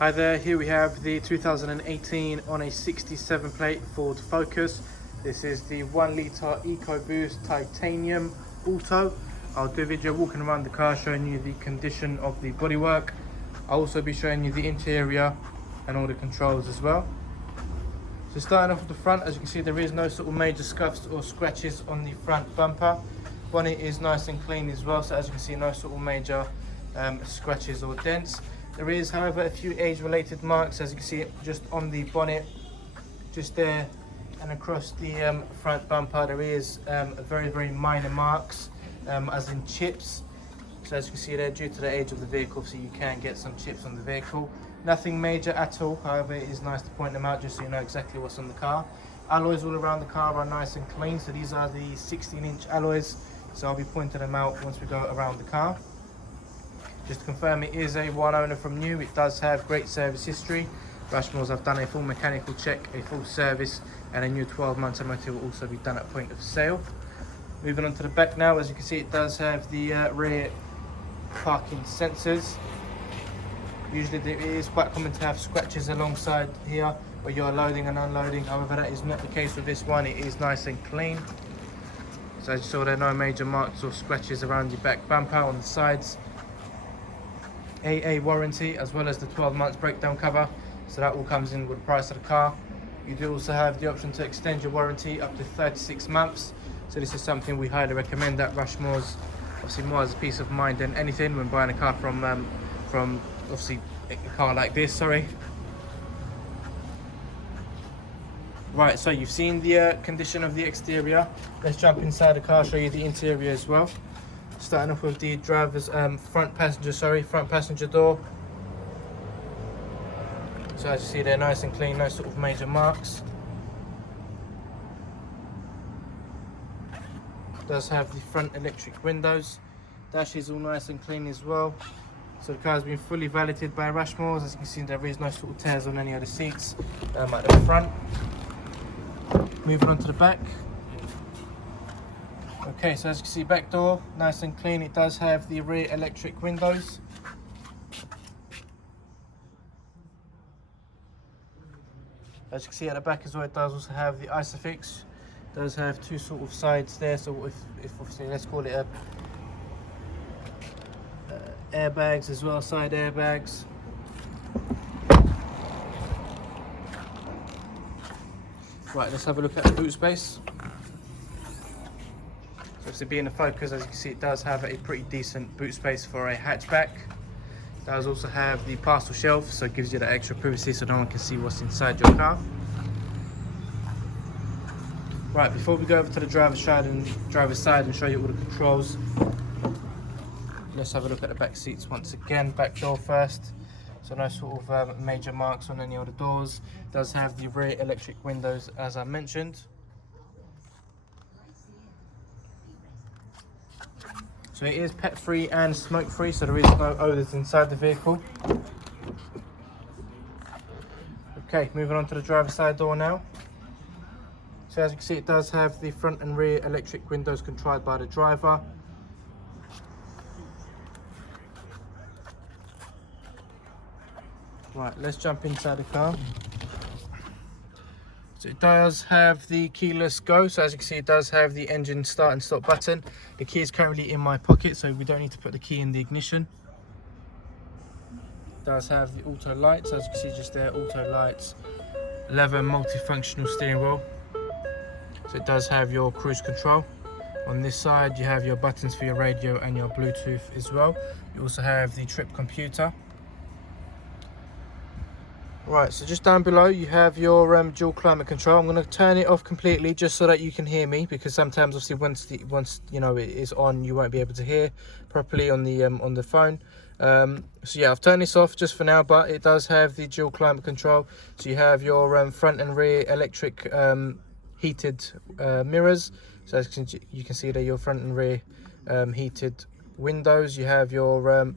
Hi there, here we have the 2018 on a 67 plate Ford Focus. This is the 1 litre EcoBoost Titanium Auto. I'll do a video walking around the car showing you the condition of the bodywork. I'll also be showing you the interior and all the controls as well. So starting off with the front, as you can see there is no sort of major scuffs or scratches on the front bumper. Bonnet is nice and clean as well, so as you can see no sort of major scratches or dents. There is, however, a few age-related marks, as you can see just on the bonnet, just there and across the front bumper. There is very minor marks, as in chips. So as you can see there, due to the age of the vehicle, so you can get some chips on the vehicle. Nothing major at all, however, it is nice to point them out just so you know exactly what's on the car. Alloys all around the car are nice and clean, so these are the 16-inch alloys, so I'll be pointing them out once we go around the car. Just to confirm, it is a one owner from new. It does have great service history. Rushmore's have done a full mechanical check, a full service, and a new 12 months MOT will also be done at point of sale. Moving on to the back now, as you can see it does have the rear parking sensors. Usually it is quite common to have scratches alongside here where you're loading and unloading. However, that is not the case with this one. It is nice and clean. So as you saw there, no major marks or scratches around your back bumper on the sides. AA warranty as well as the 12 months breakdown cover, so that all comes in with the price of the car. You do also have the option to extend your warranty up to 36 months, so this is something we highly recommend at Rushmore's, obviously more as a peace of mind than anything when buying a car from obviously a car like this. Sorry. Right, so you've seen the condition of the exterior. Let's jump inside the car, show you the interior as well. Starting off with the driver's front passenger door. So as you see, they're nice and clean, no sort of major marks. It does have the front electric windows. Dash is all nice and clean as well. So the car has been fully validated by Rushmore's. As you can see, there is no sort of tears on any of the seats at the front. Moving on to the back. Okay, so as you can see, back door, nice and clean. It does have the rear electric windows. As you can see at the back as well, it does also have the Isofix. It does have two sort of sides there, so if obviously, let's call it airbags as well, side airbags. Right, let's have a look at the boot space. Obviously being a Focus, as you can see, it does have a pretty decent boot space for a hatchback. It does also have the parcel shelf, so it gives you that extra privacy so no one can see what's inside your car. Right, before we go over to the driver's side and show you all the controls, let's have a look at the back seats once again. Back door first, so no sort of major marks on any of the doors. It does have the rear electric windows, as I mentioned. So it is pet free and smoke free, so there is no odours inside the vehicle. Okay, moving on to the driver's side door now. So as you can see, it does have the front and rear electric windows controlled by the driver. Right, let's jump inside the car. So it does have the keyless go, so as you can see it does have the engine start and stop button. The key is currently in my pocket, so we don't need to put the key in the ignition. It does have the auto lights, as you can see just there, auto lights, leather multifunctional steering wheel. So it does have your cruise control. On this side you have your buttons for your radio and your Bluetooth as well. You also have the trip computer. Right, so just down below you have your dual climate control. I'm going to turn it off completely just so that you can hear me, because sometimes obviously once you know it is on, you won't be able to hear properly on the phone. So yeah, I've turned this off just for now, but it does have the dual climate control. So you have your front and rear electric heated mirrors. So as you can see there, your front and rear heated windows. You have your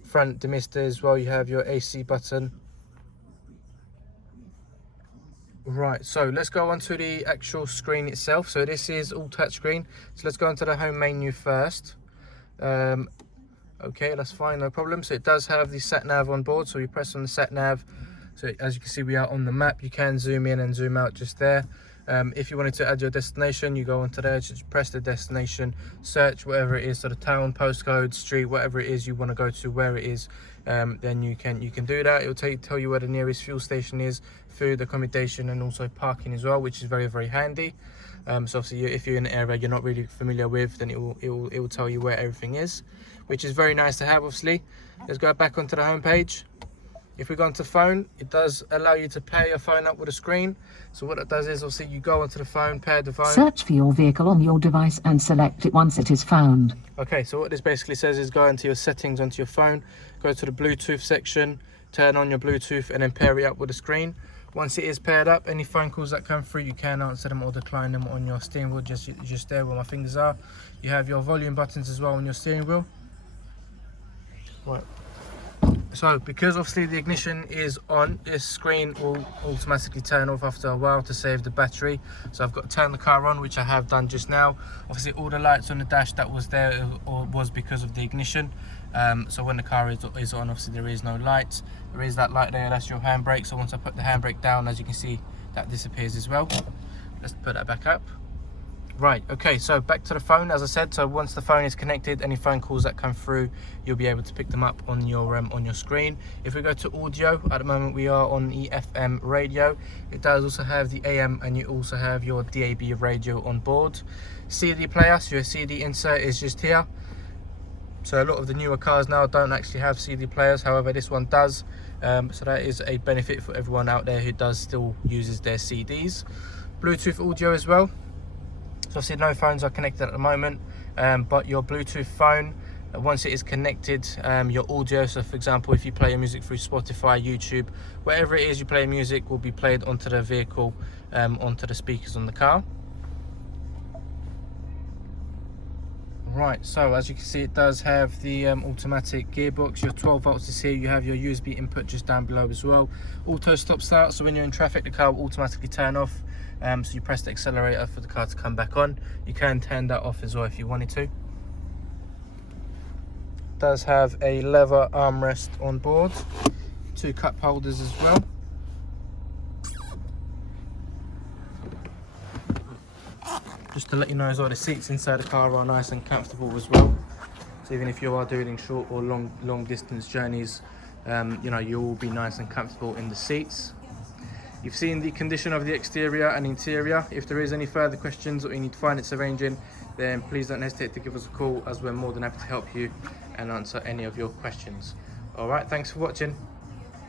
front demister as well. You have your AC button. Right, so let's go on to the actual screen itself. So this is all touchscreen. So let's go into the home menu first. Okay, that's fine, no problem. So it does have the sat nav on board, so you press on the sat nav. So as you can see, we are on the map. You can zoom in and zoom out just there. If you wanted to add your destination, you go onto there, just press the destination, search whatever it is, so the town, postcode, street, whatever it is you want to go to, where it is, then you can do that. It will tell you where the nearest fuel station is, food, accommodation, and also parking as well, which is very, very handy. So obviously if you're in an area you're not really familiar with, then it will tell you where everything is, which is very nice to have. Obviously, let's go back onto the home page. If we go onto phone, it does allow you to pair your phone up with a screen. So what it does is, obviously, you go onto the phone, pair the phone. Search for your vehicle on your device and select it once it is found. Okay, so what this basically says is go into your settings onto your phone, go to the Bluetooth section, turn on your Bluetooth, and then pair it up with a screen. Once it is paired up, any phone calls that come through, you can answer them or decline them on your steering wheel, just there where my fingers are. You have your volume buttons as well on your steering wheel. Right. So because obviously the ignition is on, this screen will automatically turn off after a while to save the battery. So I've got to turn the car on, which I have done just now. Obviously all the lights on the dash that was there was because of the ignition. So when the car is on, obviously there is no lights. There is that light there, that's your handbrake. So once I put the handbrake down, as you can see, that disappears as well. Let's put that back up. Right, okay, so back to the phone, as I said. So once the phone is connected, any phone calls that come through, you'll be able to pick them up on your screen. If we go to audio, at the moment we are on the FM radio. It does also have the AM, and you also have your DAB radio on board. CD player, so your CD insert is just here. So a lot of the newer cars now don't actually have CD players, however this one does. So that is a benefit for everyone out there who does still uses their CDs. Bluetooth audio as well. So obviously no phones are connected at the moment, but your Bluetooth phone, once it is connected, your audio, so for example if you play your music through Spotify, YouTube, wherever it is you play music, will be played onto the vehicle, onto the speakers on the car. Right, so as you can see, it does have the automatic gearbox. Your 12 volts is here. You have your USB input just down below as well. Auto stop start, so when you're in traffic the car will automatically turn off. So you press the accelerator for the car to come back on. You can turn that off as well if you wanted to. It does have a leather armrest on board, 2 cup holders as well. Just to let you know as well, the seats inside the car are nice and comfortable as well. So even if you are doing short or long distance journeys, you know, you will be nice and comfortable in the seats. You've seen the condition of the exterior and interior. If there is any further questions or you need finance arranging, then please don't hesitate to give us a call, as we're more than happy to help you and answer any of your questions. All right, thanks for watching.